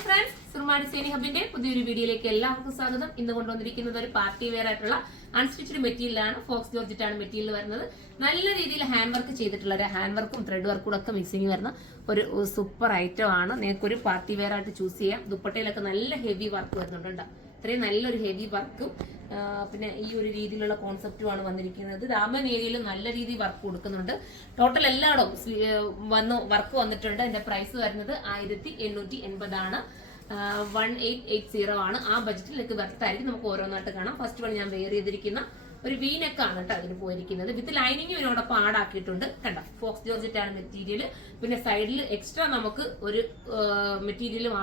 Friends, Soorma designing ഹബിന്റെ പുതിയൊരു വീഡിയോയിലേക്ക് എല്ലാവർക്കും സ്വാഗതം. ഇന്ന് കൊണ്ടുവന്നിരിക്കുന്നത് ഒരു പാർട്ടി വെയർ ആയിട്ടുള്ള അൺസ്റ്റിച്ച്ഡ് മെറ്റീരിയലാണ്. ഫോക്സ് ജോർജറ്റാണ് മെറ്റീരിയൽ വരുന്നത്. നല്ല രീതിയിൽ ഹാൻഡ് വർക്ക് ചെയ്തിട്ടുള്ള ഒരു ഹാൻഡ് വർക്കും ത്രെഡ് വർക്കും ഒക്കെ മിക്സിങ് വരുന്ന ഒരു സൂപ്പർ ഐറ്റം ആണ്. നിങ്ങൾക്ക് ഒരു പാർട്ടി വെയർ ആയിട്ട് ചൂസ് ചെയ്യാം. ദുപ്പട്ടയിലൊക്കെ നല്ല ഹെവി വർക്ക് വരുന്നുണ്ട്. ഇത്രയും നല്ലൊരു ഹെവി വർക്കും പിന്നെ ഈ ഒരു രീതിയിലുള്ള കോൺസെപ്റ്റുമാണ് വന്നിരിക്കുന്നത്. രാമൻ ഏരിയയിൽ നല്ല രീതിയിൽ വർക്ക് കൊടുക്കുന്നുണ്ട്. ടോട്ടൽ എല്ലായിടവും വർക്ക് വന്നിട്ടുണ്ട്. എന്റെ പ്രൈസ് വരുന്നത് 1880 ആണ്. 1880 ആണ്. ആ ബജറ്റിലേക്ക് വർത്തായിരിക്കും. നമുക്ക് ഓരോന്നായിട്ട് കാണാം. ഫസ്റ്റ് വൺ ഞാൻ വെയർ ചെയ്തിരിക്കുന്ന ഒരു വീനെക്കാണ് കേട്ടോ അതിന് പോയിരിക്കുന്നത്. വിത്ത് ലൈനിങ് ഇതിനോടൊപ്പം ആഡാക്കിയിട്ടുണ്ട്. കണ്ടോ, ഫോക്സ് ജോർജറ്റ് ആണ് മെറ്റീരിയൽ. പിന്നെ സൈഡിൽ എക്സ്ട്രാ നമുക്ക് ഒരു മെറ്റീരിയലും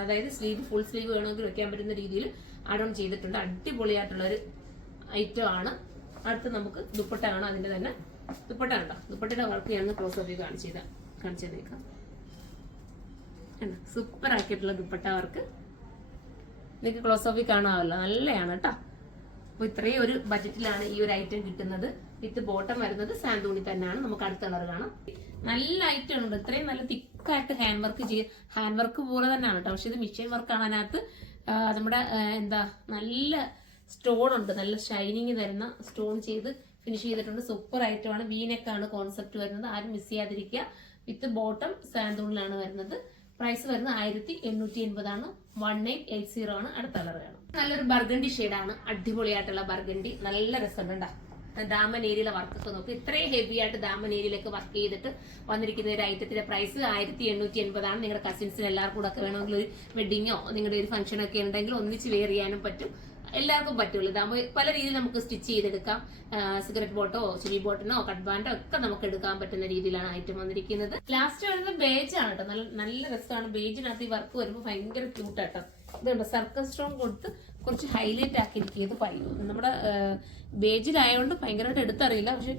അതായത് സ്ലീവ് ഫുൾ സ്ലീവ് വേണമെങ്കിൽ വെക്കാൻ പറ്റുന്ന രീതിയിൽ ആഡ് ഓൺ ചെയ്തിട്ടുണ്ട്. അടിപൊളിയായിട്ടുള്ള ഒരു ഐറ്റം ആണ്. അടുത്ത് നമുക്ക് ദുപ്പട്ട കാണാം. അതിന്റെ തന്നെ ദുപ്പട്ട കണ്ടോ, ദുപ്പട്ടയുടെ വർക്ക് ഞാൻ ക്ലോസ് അപ്പ് കാണിച്ചേക്കാം. സൂപ്പർ ആക്കിയിട്ടുള്ള ദുപ്പട്ട വർക്ക് നിങ്ങൾക്ക് ക്ലോസ് ഓഫിൽ കാണാമല്ലോ. നല്ലതാണ് കേട്ടോ. അപ്പൊ ഇത്രയും ഒരു ബജറ്റിലാണ് ഈ ഒരു ഐറ്റം കിട്ടുന്നത്. വിത്ത് ബോട്ടം വരുന്നത് സാന്തൂണി തന്നെയാണ്. നമുക്ക് അടുത്ത കളർ കാണാം. നല്ല ഐറ്റം ഉണ്ട്. ഇത്രയും നല്ല തിക്കായിട്ട് ഹാൻഡ് വർക്ക് പോലെ തന്നെയാണ് കേട്ടോ. പക്ഷെ ഇത് മിഷീൻ വർക്കാണ്. അതിനകത്ത് നമ്മുടെ നല്ല സ്റ്റോൺ ഉണ്ട്. നല്ല ഷൈനിങ് തരുന്ന സ്റ്റോൺ ചെയ്ത് ഫിനിഷ് ചെയ്തിട്ടുണ്ട്. സൂപ്പർ ഐറ്റം ആണ്. വീനെക്കാണ് കോൺസെപ്റ്റ് വരുന്നത്. ആരും മിസ് ചെയ്യാതിരിക്കുക. വിത്ത് ബോട്ടം സാന്തൂണിലാണ് വരുന്നത്. പ്രൈസ് വരുന്നത് 1880 ആണ്. 1880 ആണ്. അടുത്ത കളർ വേണം. നല്ലൊരു ബർഗണ്ടി ഷെയ്ഡാണ്. അടിപൊളിയായിട്ടുള്ള ബർഗണ്ടി. നല്ല രസമുണ്ട്. ദാമൻ ഏരിയയിലെ വർക്കൊക്കെ നോക്ക്. ഇത്രയും ഹെവി ആയിട്ട് ദാമൻ ഏരിയയിലേക്ക് വർക്ക് ചെയ്തിട്ട് വന്നിരിക്കുന്ന ഒരു ഐറ്റത്തിന്റെ പ്രൈസ് 1880 ആണ്. നിങ്ങളുടെ കസിൻസിന് എല്ലാവർക്കും കൂടെ ഒക്കെ വേണമെങ്കിൽ ഒരു വെഡിങ്ങോ നിങ്ങളുടെ ഒരു ഫംഗ്ഷനൊക്കെ ഉണ്ടെങ്കിൽ ഒന്നിച്ച് വെയർ ചെയ്യാനും പറ്റും. എല്ലാവർക്കും പറ്റുള്ളൂ. ഇതാകുമ്പോൾ പല രീതിയിൽ നമുക്ക് സ്റ്റിച്ച് ചെയ്തെടുക്കാം. സിഗരറ്റ് ബോട്ടോ ചുരി ബോട്ടിനോ കട്ട് ബാൻഡോ ഒക്കെ നമുക്ക് എടുക്കാൻ പറ്റുന്ന രീതിയിലാണ് ഐറ്റം വന്നിരിക്കുന്നത്. ലാസ്റ്റ് വരുന്നത് ബേജ് ആണ് കേട്ടോ. നല്ല രസമാണ്. ബേജിനകത്ത് ഈ വർക്ക് വരുമ്പോൾ ഭയങ്കര ക്യൂട്ടാട്ടോ. ഇതുണ്ട് സർക്കസ് സ്റ്റോൺ കൊടുത്ത് കുറച്ച് ഹൈലൈറ്റ് ആക്കിയിരിക്കുന്നത്. നമ്മുടെ ബേജിലായതുകൊണ്ട് ഭയങ്കരമായിട്ട് എടുത്തറിയില്ല. പക്ഷെ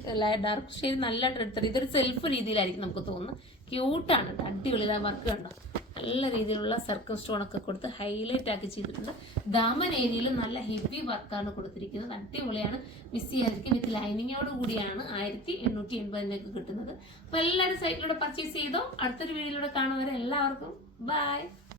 ഡാർക്ക് ഷെയ്ഡ് നല്ലതായിട്ട് എടുത്തറിയും. ഇതൊരു സെൽഫ് രീതിയിലായിരിക്കും നമുക്ക് തോന്നുന്നത്. ക്യൂട്ടാണ് കേട്ടോ. അടിപൊളി. വർക്ക് കണ്ടോ, നല്ല രീതിയിലുള്ള സർക്കസ് സ്റ്റോൺ ഒക്കെ കൊടുത്ത് ഹൈലൈറ്റ് ആക്കി ചെയ്തിട്ടുണ്ട്. ദാമൻ ഏരിയയിൽ നല്ല ഹെവി വർക്കാണ് കൊടുത്തിരിക്കുന്നത്. അടിപൊളിയാണ്. മിസ് ചെയ്യാതിരിക്കും. വിത്ത് ലൈനിങ്ങോട് കൂടിയാണ് 1880 കിട്ടുന്നത്. അപ്പൊ എല്ലാവരും സൈറ്റിലൂടെ പർച്ചേസ് ചെയ്തോ. അടുത്തൊരു വീഡിയോയിലൂടെ കാണുന്നവരെ എല്ലാവർക്കും ബൈ.